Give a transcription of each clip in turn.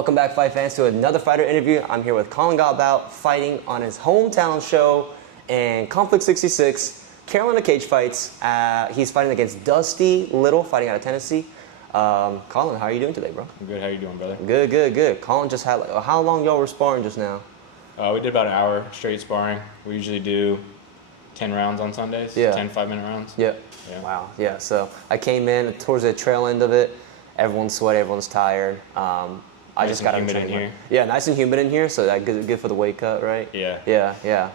Welcome back, fight fans, to another fighter interview. I'm here with Collin Godbout, fighting on his hometown show in Conflict 66, Carolina Cage Fights. He's fighting against Dusty Little, fighting out of Tennessee. Collin, how are you doing today, bro? I'm good. How you doing, brother? Good, good, good. Collin just had, how long y'all were sparring just now? We did about an hour straight sparring. We usually do 10 rounds on Sundays. Yeah. 10 5-minute rounds. Yeah. Wow. Yeah. So I came in towards the trail end of it. Everyone's sweaty. Everyone's tired. I just got humid in here. Yeah, nice and humid in here, so that good for the weight cut, right? Yeah. Yeah, yeah.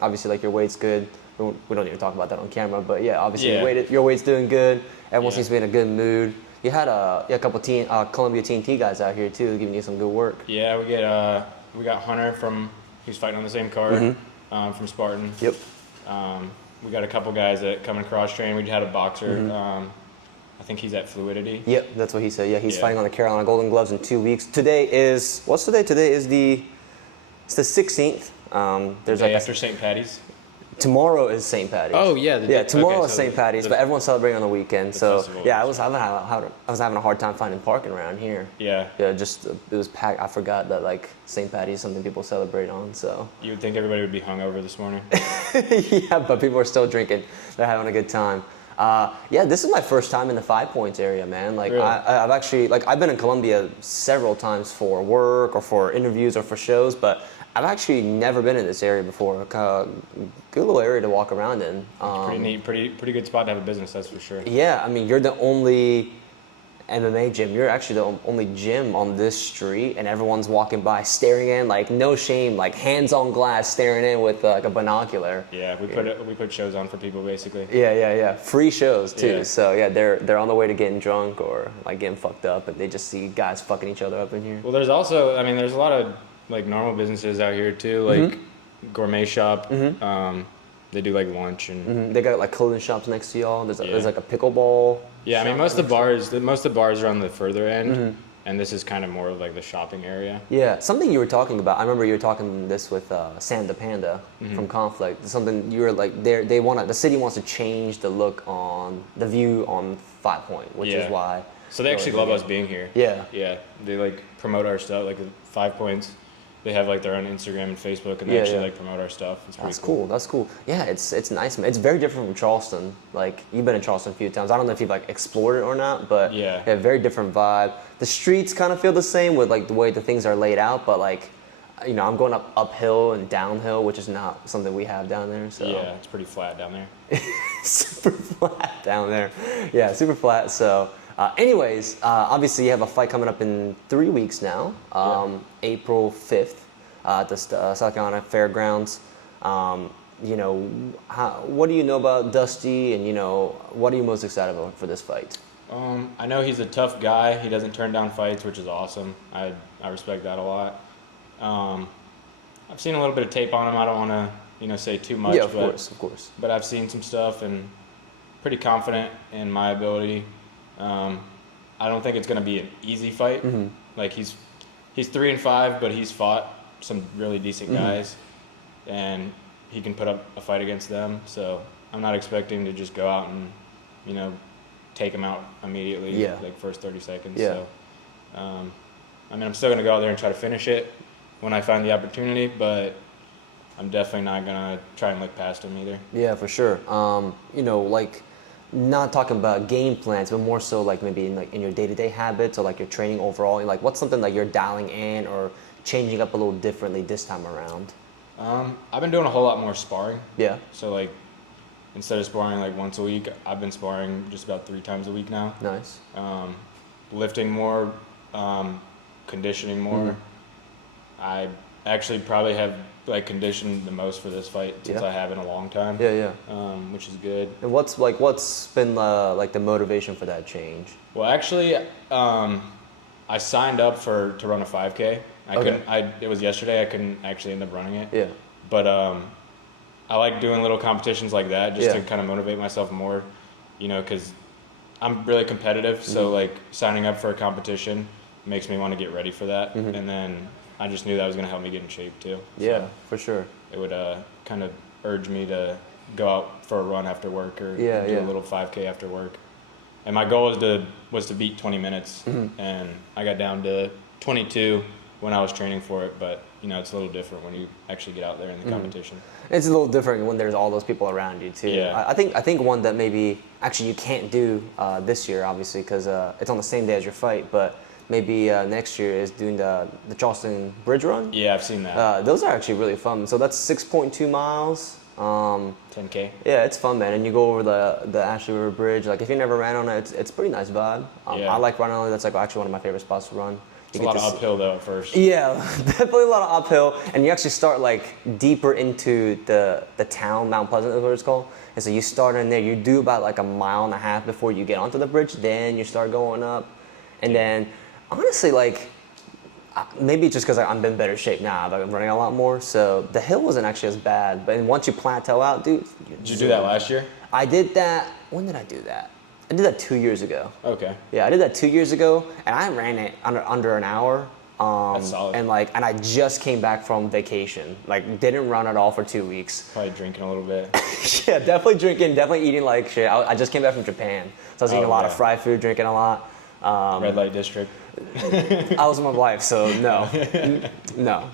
Obviously, like, your weight's good. We don't need to talk about that on camera, but yeah, obviously your weight's doing good. Everyone seems to be in a good mood. You had a couple Columbia TNT guys out here too, giving you some good work. Yeah, we got Hunter who's fighting on the same card from Spartan. Yep. We got a couple guys that come and cross train. We had a boxer. I think he's at Fluidity. Yep, that's what he said. Yeah, he's fighting on the Carolina Golden Gloves in 2 weeks. What's today? Today is the 16th. There's day after St. Patty's. Tomorrow is St. Patty's. Oh yeah. Tomorrow is St. Patty's, but everyone's celebrating on the weekend. So festival. yeah, I was having a hard time finding parking around here. Yeah. Yeah, just it was packed. I forgot that like St. Patty's is something people celebrate on. So you would think everybody would be hungover this morning. Yeah, but people are still drinking. They're having a good time. Yeah, this is my first time in the 5 Points area, man. Like, really? I've been in Columbia several times for work or for interviews or for shows, but I've actually never been in this area before. Good little area to walk around in. It's pretty neat, pretty good spot to have a business, that's for sure. Yeah, I mean, you're the only MMA gym. You're actually the only gym on this street, and everyone's walking by, staring in, like, no shame, like hands on glass, staring in with like a binocular. Yeah, we put shows on for people basically. Yeah. Free shows too. Yeah. So yeah, they're on the way to getting drunk or like getting fucked up, and they just see guys fucking each other up in here. Well, there's also, I mean, there's a lot of like normal businesses out here too, like gourmet shop. They do like lunch and they got like clothing shops next to y'all. There's like a pickleball. Yeah, I mean most of the bars are on the further end, and this is kind of more of like the shopping area. Yeah, something you were talking about. I remember you were talking this with Sam the Panda from Conflict. Something you were like, the city wants to change the look on the view on 5 Point, which is why. So they actually love us being here. Yeah. Yeah, they like promote our stuff, like the 5 Points. They have like their own Instagram and Facebook, and they actually like promote our stuff. It's pretty cool. That's cool. Yeah, it's nice, man. It's very different from Charleston. Like, you've been in Charleston a few times. I don't know if you've like explored it or not, but yeah, very different vibe. The streets kind of feel the same with like the way the things are laid out, but like, you know, I'm going uphill and downhill, which is not something we have down there. So yeah, it's pretty flat down there. Super flat down there. Yeah, super flat. So. Anyways, obviously you have a fight coming up in 3 weeks now, April 5th at the South Carolina Fairgrounds. You know, what do you know about Dusty, and you know, what are you most excited about for this fight? I know he's a tough guy. He doesn't turn down fights, which is awesome. I respect that a lot. I've seen a little bit of tape on him. I don't want to say too much. Yeah, of course. But I've seen some stuff and pretty confident in my ability. I don't think it's going to be an easy fight. Like he's 3-5, but he's fought some really decent guys, and he can put up a fight against them. So I'm not expecting to just go out and, take him out immediately, like first 30 seconds. Yeah. So, I mean, I'm still going to go out there and try to finish it when I find the opportunity, but I'm definitely not going to try and look past him either. Yeah, for sure. Like, not talking about game plans, but more so like maybe in your day-to-day habits or like your training overall. Like, what's something that you're dialing in or changing up a little differently this time around? I've been doing a whole lot more sparring. Yeah. So like, instead of sparring like once a week, I've been sparring just about 3 times a week now. Nice. Lifting more, conditioning more. I actually probably have like conditioned the most for this fight since I have in a long time. Yeah. Which is good. And what's been like the motivation for that change? Well, actually, I signed up to run a 5K. It was yesterday. I couldn't actually end up running it. Yeah. But I like doing little competitions like that just to kind of motivate myself more, because I'm really competitive. So like signing up for a competition makes me want to get ready for that. And then I just knew that was going to help me get in shape too. Yeah, for sure. It would kind of urge me to go out for a run after work or do a little 5K after work. And my goal was to beat 20 minutes, and I got down to 22 when I was training for it, but you know, it's a little different when you actually get out there in the competition. It's a little different when there's all those people around you too. Yeah. I think one that maybe actually you can't do this year, obviously, because it's on the same day as your fight, but maybe next year is doing the Charleston Bridge Run. Yeah, I've seen that. Those are actually really fun. So that's 6.2 miles. 10K. Yeah, it's fun, man. And you go over the Ashley River Bridge. Like if you never ran on it, it's a pretty nice vibe. Yeah. I like running on it. That's like actually one of my favorite spots to run. It's a lot of uphill though at first. Yeah, definitely a lot of uphill, and you actually start like deeper into the town. Mount Pleasant is what it's called. And so you start in there. You do about like a mile and a half before you get onto the bridge. Then you start going up, and then honestly, like maybe just because I'm in better shape now, but I'm running a lot more. So the hill wasn't actually as bad. But once you plateau out, dude. Did you do that last year? I did that. When did I do that? I did that 2 years ago. Okay. Yeah, I did that 2 years ago, and I ran it under an hour. That's solid. And I just came back from vacation. Like, didn't run at all for 2 weeks. Probably drinking a little bit. Yeah, definitely drinking, definitely eating like shit. I just came back from Japan, so I was eating a lot of fried food, drinking a lot. Red light district. I was with my wife, so no, no.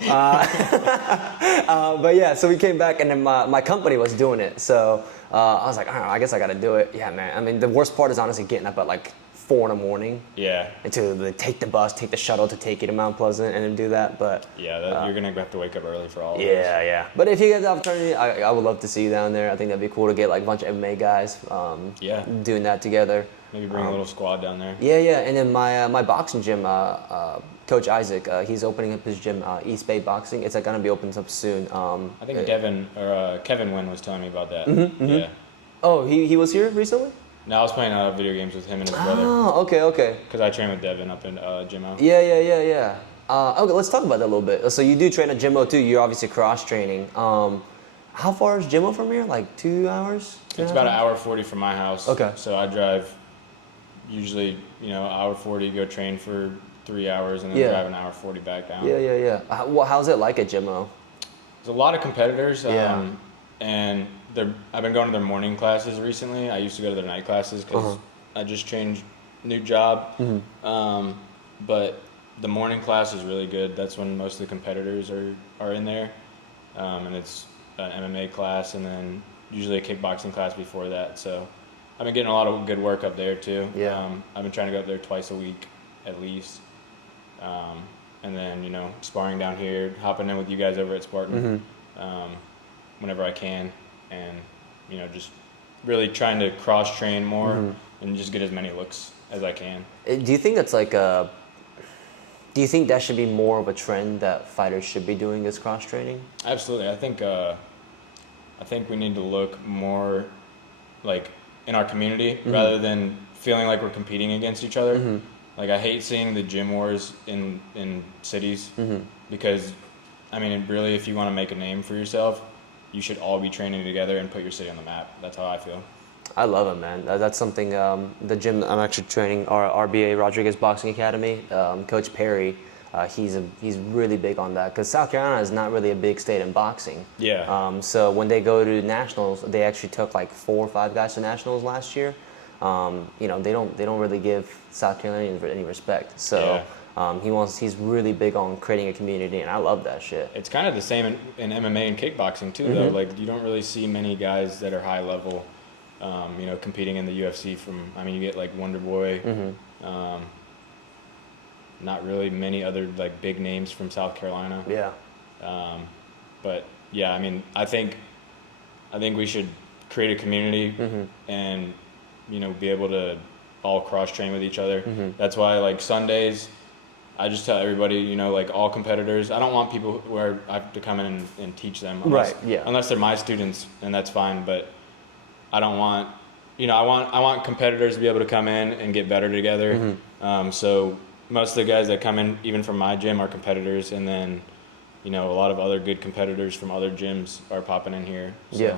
But yeah, so we came back, and then my company was doing it. So I was like, I don't know, I guess I got to do it. Yeah, man. I mean, the worst part is honestly getting up at like 4 in the morning. Yeah. And to take the bus, take the shuttle to take you to Mount Pleasant, and then do that. But yeah, you're gonna have to wake up early for all of yeah, yeah. But if you get the opportunity, I would love to see you down there. I think that'd be cool to get like a bunch of MMA guys. Yeah. Doing that together. Maybe bring a little squad down there. Yeah, yeah. And then my boxing gym, Coach Isaac, he's opening up his gym, East Bay Boxing. It's gonna be opened up soon. I think Kevin Wynn was telling me about that. Yeah. Oh, he was here recently? No, I was playing video games with him and his brother. Oh, okay, okay. Because I train with Devin up in Gym O. Yeah. Okay, let's talk about that a little bit. So you do train at Gym O too. You're obviously cross training. How far is Gym O from here? Like 2 hours? It's about 1:40 from my house. Okay. So I drive usually, 1:40, go train for 3 hours, and then drive an 1:40 back down. Yeah. How's it like at Gym O? There's a lot of competitors. Yeah. And I've been going to their morning classes recently. I used to go to their night classes because I just changed new job. But the morning class is really good. That's when most of the competitors are in there. And it's an MMA class and then usually a kickboxing class before that. So I've been getting a lot of good work up there too. Yeah. I've been trying to go up there twice a week at least. And then, sparring down here, hopping in with you guys over at Spartan. Whenever I can, and just really trying to cross train more and just get as many looks as I can. Do you think that's like do you think that should be more of a trend that fighters should be doing is cross training? Absolutely. I think we need to look more like in our community rather than feeling like we're competing against each other. Like I hate seeing the gym wars in cities because I mean really if you want to make a name for yourself, you should all be training together and put your city on the map. That's how I feel. I love it, man. That's something, the gym I'm actually training, our RBA Rodriguez Boxing Academy, Coach Perry, he's really big on that because South Carolina is not really a big state in boxing. Yeah. So when they go to nationals, they actually took like 4 or 5 guys to nationals last year. They don't really give South Carolina any respect. So. Yeah. He's really big on creating a community, and I love that shit. It's kind of the same in MMA and kickboxing too, though. Like you don't really see many guys that are high level, competing in the UFC. You get like Wonder Boy, not really many other like big names from South Carolina. Yeah. But yeah, I think we should create a community and be able to all cross train with each other. That's why like Sundays. I just tell everybody, like all competitors, I don't want people where I have to come in and teach them. Unless they're my students, and that's fine. But I don't want, I want competitors to be able to come in and get better together. So most of the guys that come in, even from my gym, are competitors. And then, a lot of other good competitors from other gyms are popping in here. So yeah.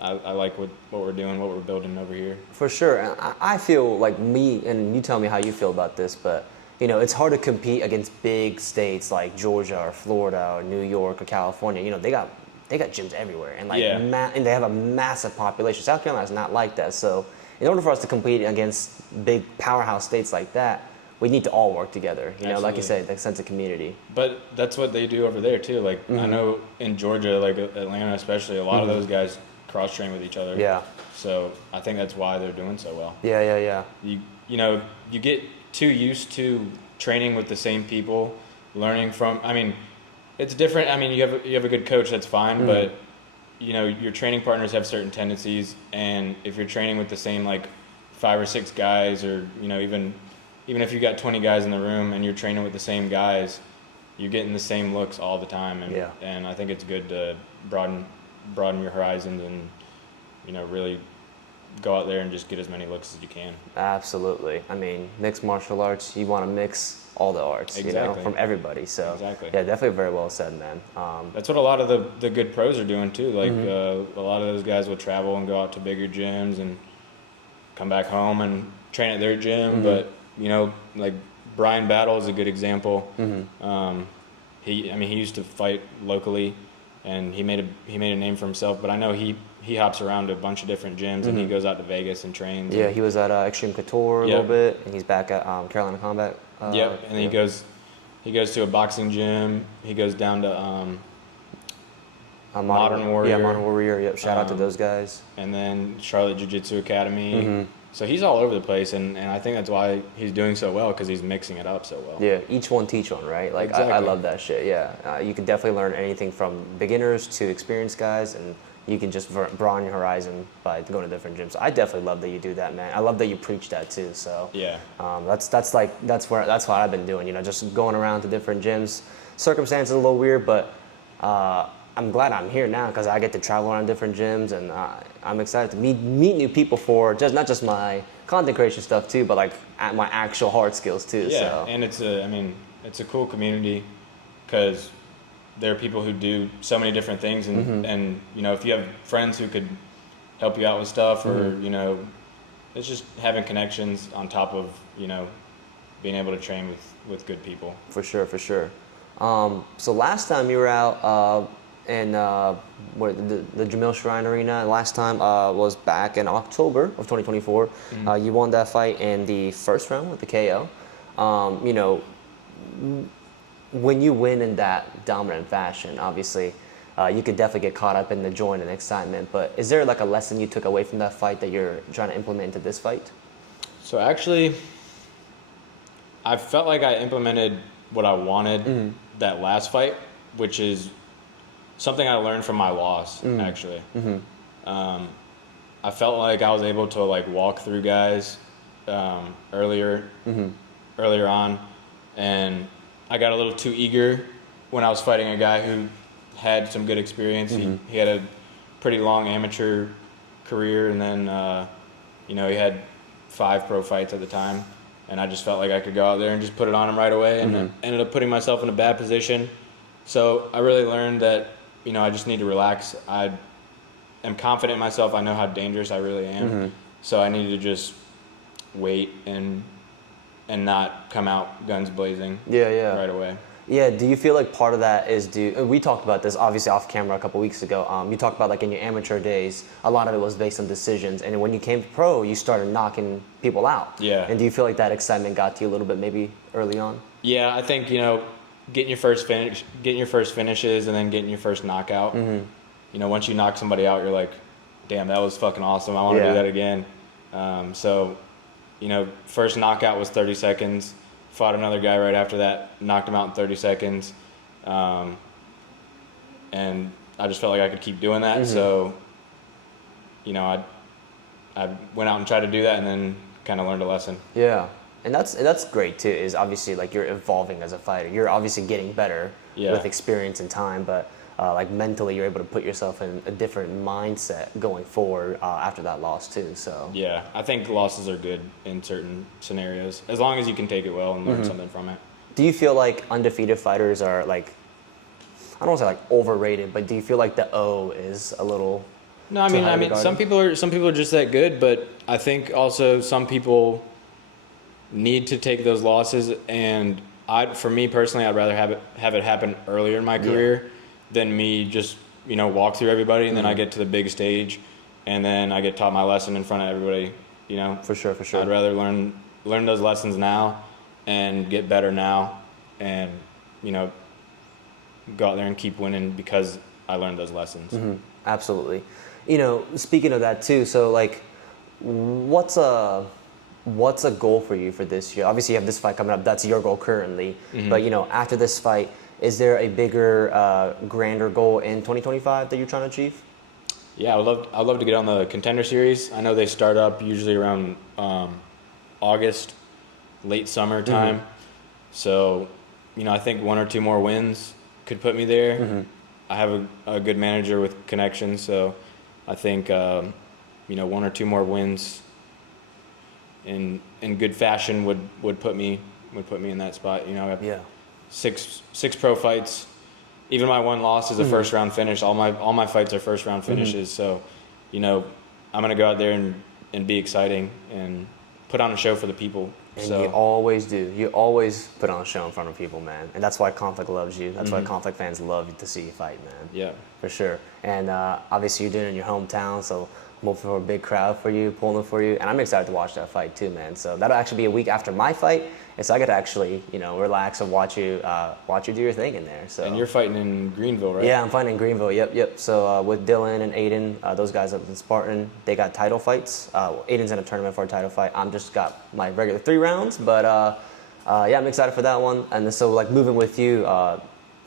I like what we're doing, what we're building over here. For sure. And I feel like and you tell me how you feel about this, but it's hard to compete against big states like Georgia or Florida or New York or California. They got gyms everywhere, and and they have a massive population. South Carolina is not like that. So in order for us to compete against big powerhouse states like that, we need to all work together. You know, like you Absolutely. said, that sense of community. But that's what they do over there too. Like I know in Georgia, like Atlanta especially, a lot of those guys cross train with each other. Yeah. So I think that's why they're doing so well. Yeah. You know, you get too used to training with the same people, learning from. I mean, it's different. I mean, you have a good coach, that's fine, but you know, your training partners have certain tendencies, and if you're training with the same like 5 or 6 guys, or you know, even if you got 20 guys in the room and you're training with the same guys, you're getting the same looks all the time, and I think it's good to broaden your horizons and, you know, really go out there and just get as many looks as you can. Absolutely. I mean, mixed martial arts, you want to mix all the arts, you know, Exactly. from everybody. So Exactly. yeah, definitely very well said, man. That's what a lot of the good pros are doing too. Like a lot of those guys will travel and go out to bigger gyms and come back home and train at their gym. But you know, like Brian Battle is a good example. He used to fight locally, and he made a name for himself. But I know he hops around to a bunch of different gyms, and he goes out to Vegas and trains. Yeah, he was at Extreme Couture a little bit, and he's back at Carolina Combat. And he goes to a boxing gym. He goes down to Modern Warrior. Yeah, Modern Warrior. Yep. Shout out to those guys. And then Charlotte Jiu-Jitsu Academy. So he's all over the place, and I think that's why he's doing so well, because he's mixing it up so well. Yeah, each one teach one, right? Like Exactly. I love that shit. Yeah, you can definitely learn anything from beginners to experienced guys, and you can just broaden your horizon by going to different gyms. So I definitely love that you do that, man. I love that you preach that too. So Yeah. that's what I've been doing. You know, just going around to different gyms. Circumstances a little weird, but I'm glad I'm here now because I get to travel around different gyms, and I'm excited to meet new people for not just my content creation stuff too, but like my actual hard skills too. Yeah, So. and it's a cool community, because there are people who do so many different things, and you know, if you have friends who could help you out with stuff, or you know, it's just having connections on top of, you know, being able to train with good people. For sure. So last time you were out in the Jamil Shrine Arena, last time was back in October of 2024. You won that fight in the first round with the KO. You know, when you win in that dominant fashion, obviously, you could definitely get caught up in the joy and excitement. But is there like a lesson you took away from that fight that you're trying to implement into this fight? So actually, I felt like I implemented what I wanted that last fight, which is something I learned from my loss, actually. I felt like I was able to like walk through guys earlier on, and I got a little too eager when I was fighting a guy who had some good experience. He had a pretty long amateur career, and then you know, he had 5 pro fights at the time, and I just felt like I could go out there and just put it on him right away, and ended up putting myself in a bad position. So I really learned that, you know, I just need to relax. I am confident in myself. I know how dangerous I really am. So I needed to just wait and not come out guns blazing right away. Yeah, do you feel like part of that is we talked about this obviously off camera a couple weeks ago. You talked about like in your amateur days, a lot of it was based on decisions, and when you came to pro, you started knocking people out. Yeah. And do you feel like that excitement got to you a little bit maybe early on? Yeah, I think, you know, getting your first finishes, and then getting your first knockout. You know, once you knock somebody out, you're like, damn, that was fucking awesome. I want to do that again. So, you know, first knockout was 30 seconds. Fought another guy right after that, knocked him out in 30 seconds. And I just felt like I could keep doing that. So, you know, I went out and tried to do that, and then kind of learned a lesson. Yeah. And that's great too, is obviously like you're evolving as a fighter. You're obviously getting better with experience and time, but like mentally you're able to put yourself in a different mindset going forward after that loss too. So yeah, I think losses are good in certain scenarios, as long as you can take it well and learn something from it. Do you feel like undefeated fighters are like, I don't want to say like overrated, but do you feel like the O is a little? No, I mean some people are just that good, but I think also some people need to take those losses, and for me personally, I'd rather have it happen earlier in my career than me just, you know, walk through everybody, and then I get to the big stage, and then I get taught my lesson in front of everybody. You know, for sure. I'd rather learn those lessons now, and get better now, and go out there and keep winning because I learned those lessons. Absolutely. Speaking of that too, so like, what's a goal for you for this year? Obviously, you have this fight coming up. That's your goal currently. But after this fight, is there a bigger, grander goal in 2025 that you're trying to achieve? Yeah, I'd love to get on the Contender Series. I know they start up usually around August, late summer time. So, I think 1 or 2 more wins could put me there. I have a good manager with connections, so I think 1 or 2 more wins in good fashion would put me in that spot. I have six pro fights. Even my one loss is a first round finish. All my fights are first round finishes. So, I'm gonna go out there and be exciting and put on a show for the people. And you always do. You always put on a show in front of people, man. And that's why Conflict loves you. That's why Conflict fans love to see you fight, man. Yeah. For sure. And obviously you're doing it in your hometown, so I'm hoping for a big crowd for you, pulling for you. And I'm excited to watch that fight too, man. So that'll actually be a week after my fight. And so I get to actually, relax and watch you do your thing in there. So. And you're fighting in Greenville, right? Yeah, I'm fighting in Greenville. Yep. So with Dylan and Aiden, those guys up in Spartan, they got title fights. Aiden's in a tournament for a title fight. I'm just got my regular 3 rounds, but I'm excited for that one. And so like moving with you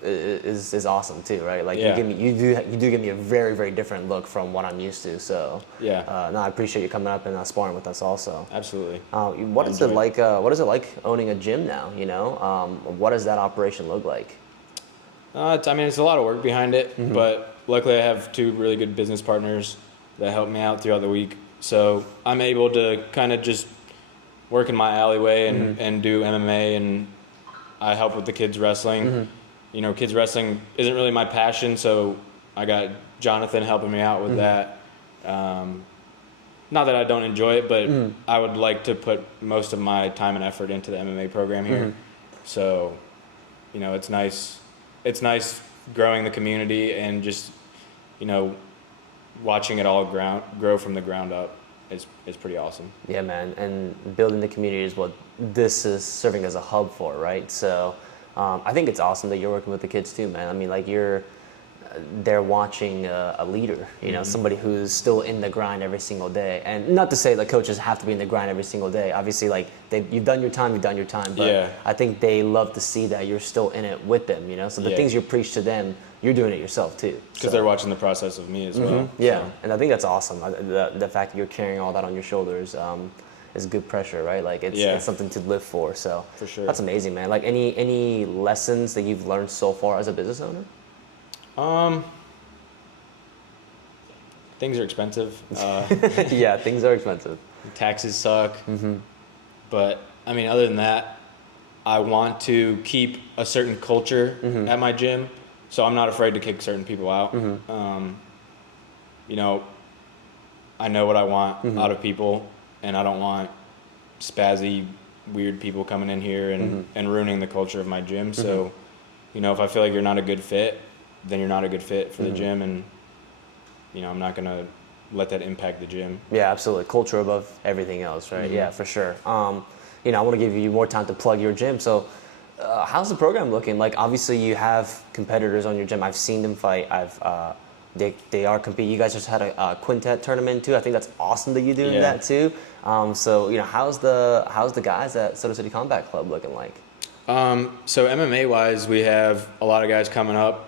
is awesome too, right? Like you do give me a very, very different look from what I'm used to. So I appreciate you coming up and sparring with us also. Absolutely. What is it like? What is it like owning a gym now? What does that operation look like? It's a lot of work behind it, but luckily I have 2 really good business partners that help me out throughout the week. So I'm able to kind of just work in my alleyway and do MMA, and I help with the kids wrestling. Kids wrestling isn't really my passion, so I got Jonathan helping me out with that. Not that I don't enjoy it, but I would like to put most of my time and effort into the MMA program here. So, it's nice. It's nice growing the community and just, watching it all grow from the ground up is pretty awesome. Yeah, man. And building the community is what this is serving as a hub for, right? So I think it's awesome that you're working with the kids too, man. I mean, like they're watching a leader, somebody who's still in the grind every single day. And not to say that coaches have to be in the grind every single day. Obviously, like you've done your time. But I think they love to see that you're still in it with them, So the things you preach to them, you're doing it yourself too. Because they're watching the process of me as well. Yeah, so. And I think that's awesome. The fact that you're carrying all that on your shoulders is good pressure, right? Like it's something to live for. So for sure, that's amazing, man. Like any lessons that you've learned so far as a business owner? Things are expensive. Yeah, things are expensive. Taxes suck. But other than that, I want to keep a certain culture at my gym, so I'm not afraid to kick certain people out. I know what I want out of people, and I don't want spazzy, weird people coming in here and ruining the culture of my gym. So, if I feel like you're not a good fit, then you're not a good fit for the gym, and I'm not gonna let that impact the gym. Yeah, absolutely. Culture above everything else, right? Yeah, for sure. I want to give you more time to plug your gym. So, how's the program looking? Like, obviously, you have competitors on your gym. I've seen them fight. They are competing. You guys just had a quintet tournament too. I think that's awesome that you're doing that too. So how's the guys at Soto City Combat Club looking like? So MMA wise, we have a lot of guys coming up.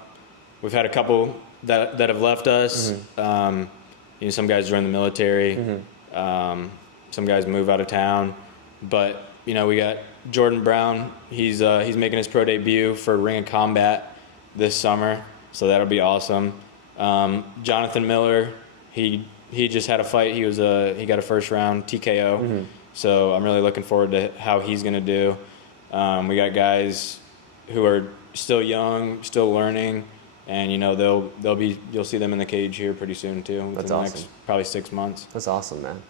We've had a couple that have left us. Some guys join the military. Some guys move out of town. But we got Jordan Brown. He's making his pro debut for Ring of Combat this summer, so that'll be awesome. Jonathan Miller, he just had a fight. He got a first round TKO. So I'm really looking forward to how he's gonna do. We got guys who are still young, still learning, and you'll see them in the cage here pretty soon too. Within the next probably 6 months. That's awesome, man.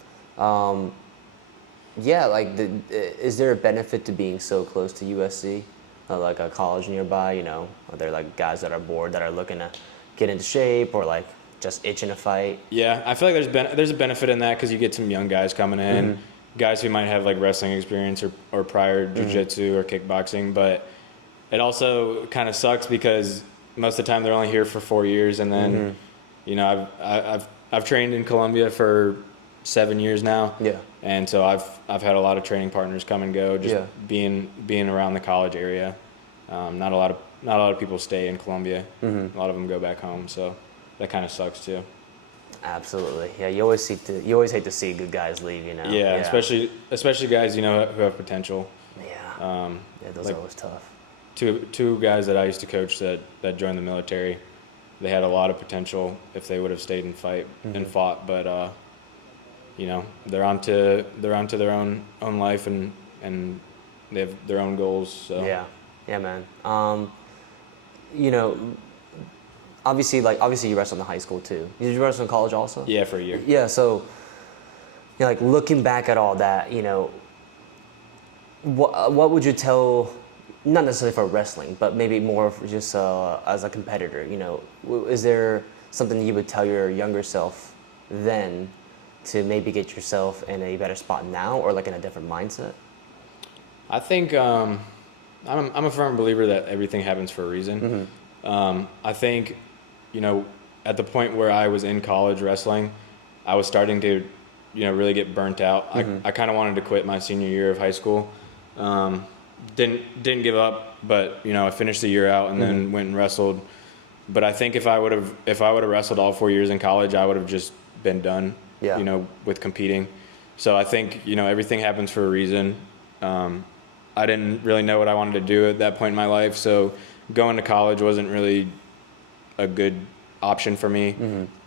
Is there a benefit to being so close to USC, like a college nearby? Are there like guys that are bored that are looking to get into shape or like just itching to fight? Yeah, I feel like there's a benefit in that because you get some young guys coming in. guys who might have like wrestling experience or prior jiu-jitsu or kickboxing, but it also kind of sucks because most of the time they're only here for 4 years, and then you know I've trained in Colombia for 7 years now. Yeah. And so I've had a lot of training partners come and go, just being around the college area. Not a lot of people stay in Colombia. A lot of them go back home, so that kind of sucks too. Absolutely. Yeah, you always hate to see good guys leave, you know. Yeah, especially guys, you know, who have potential. Yeah. Yeah, those like are always tough. Two guys that I used to coach that joined the military, they had a lot of potential if they would have stayed and fought, but you know, they're onto their own life, and they have their own goals. So. Yeah, man. You know, obviously you wrestled in high school too. Did you wrestle in college also? Yeah, for a year. Yeah, so you know, like looking back at all that, you know, what would you tell? Not necessarily for wrestling, but maybe more for just as a competitor. You know, is there something you would tell your younger self then to maybe get yourself in a better spot now, or like in a different mindset? I think I'm a firm believer that everything happens for a reason. I think, you know, at the point where I was in college wrestling, I was starting to, you know, really get burnt out. I kind of wanted to quit my senior year of high school. Didn't give up, but you know, I finished the year out and then went and wrestled. But I think if I would have wrestled all 4 years in college, I would have just been done. Yeah. You know, with competing. So I think, you know, everything happens for a reason. I didn't really know what I wanted to do at that point in my life, so going to college wasn't really a good option for me.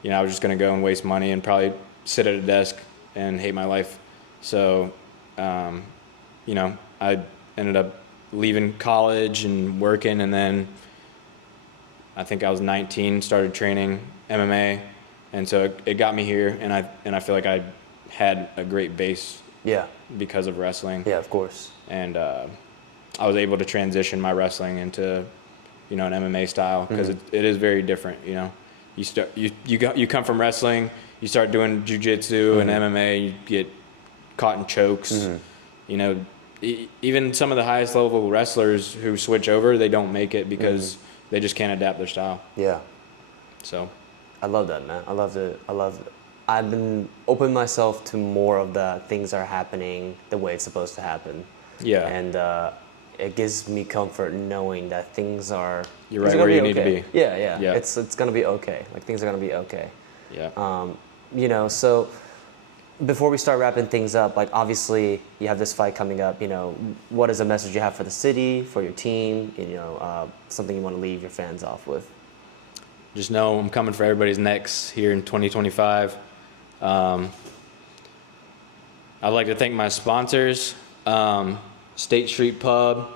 You know, I was just going to go and waste money and probably sit at a desk and hate my life. So, you know, I ended up leaving college and working, and then I think I was 19, started training MMA, and so it got me here, and I feel like I had a great base. Yeah. Because of wrestling. Yeah, of course. And I was able to transition my wrestling into, you know, an MMA style, because it is very different. You know, you come from wrestling, you start doing jiu-jitsu and MMA, you get caught in chokes. You know, even some of the highest level wrestlers who switch over, they don't make it because they just can't adapt their style. Yeah. So. I love that, man. I love it. I've been opening myself to more of the things are happening the way it's supposed to happen. Yeah. And it gives me comfort knowing that things are. You're right where you need to be. Yeah. It's gonna be okay. Like things are gonna be okay. Yeah. You know, so before we start wrapping things up, like obviously you have this fight coming up. You know, what is a message you have for the city, for your team? You know, something you want to leave your fans off with. Just know I'm coming for everybody's necks here in 2025. I'd like to thank my sponsors, State Street Pub,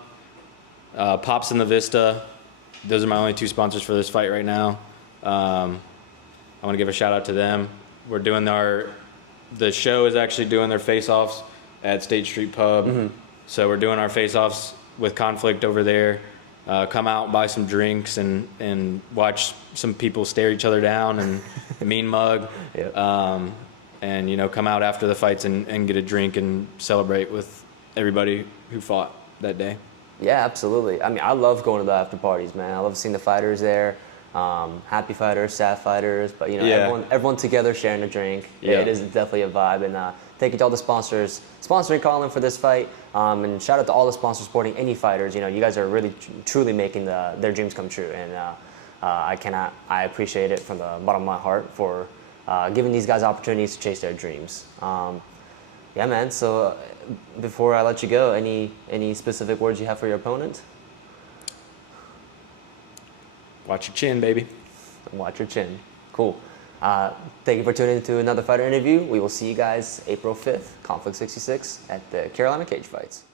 Pops in the Vista. Those are my only two sponsors for this fight right now. I want to give a shout out to them. We're doing the show is actually doing their face-offs at State Street Pub. So we're doing our face-offs with Conflict over there. Come out, buy some drinks, and watch some people stare each other down and mean mug. Yep. And, you know, come out after the fights and get a drink and celebrate with everybody who fought that day. Yeah, absolutely. I mean, I love going to the after parties, man. I love seeing the fighters there. Happy fighters, sad fighters, but you know, everyone together sharing a drink. Yeah. It is definitely a vibe. And thank you to all the sponsors sponsoring Collin for this fight. And shout out to all the sponsors supporting any fighters. You know, you guys are really truly making their dreams come true. And I appreciate it from the bottom of my heart for giving these guys opportunities to chase their dreams. Yeah, man. So before I let you go, any specific words you have for your opponent? Watch your chin, baby. Watch your chin. Cool. Thank you for tuning into another fighter interview. We will see you guys April 5th, Conflict 66 at the Carolina Cage Fights.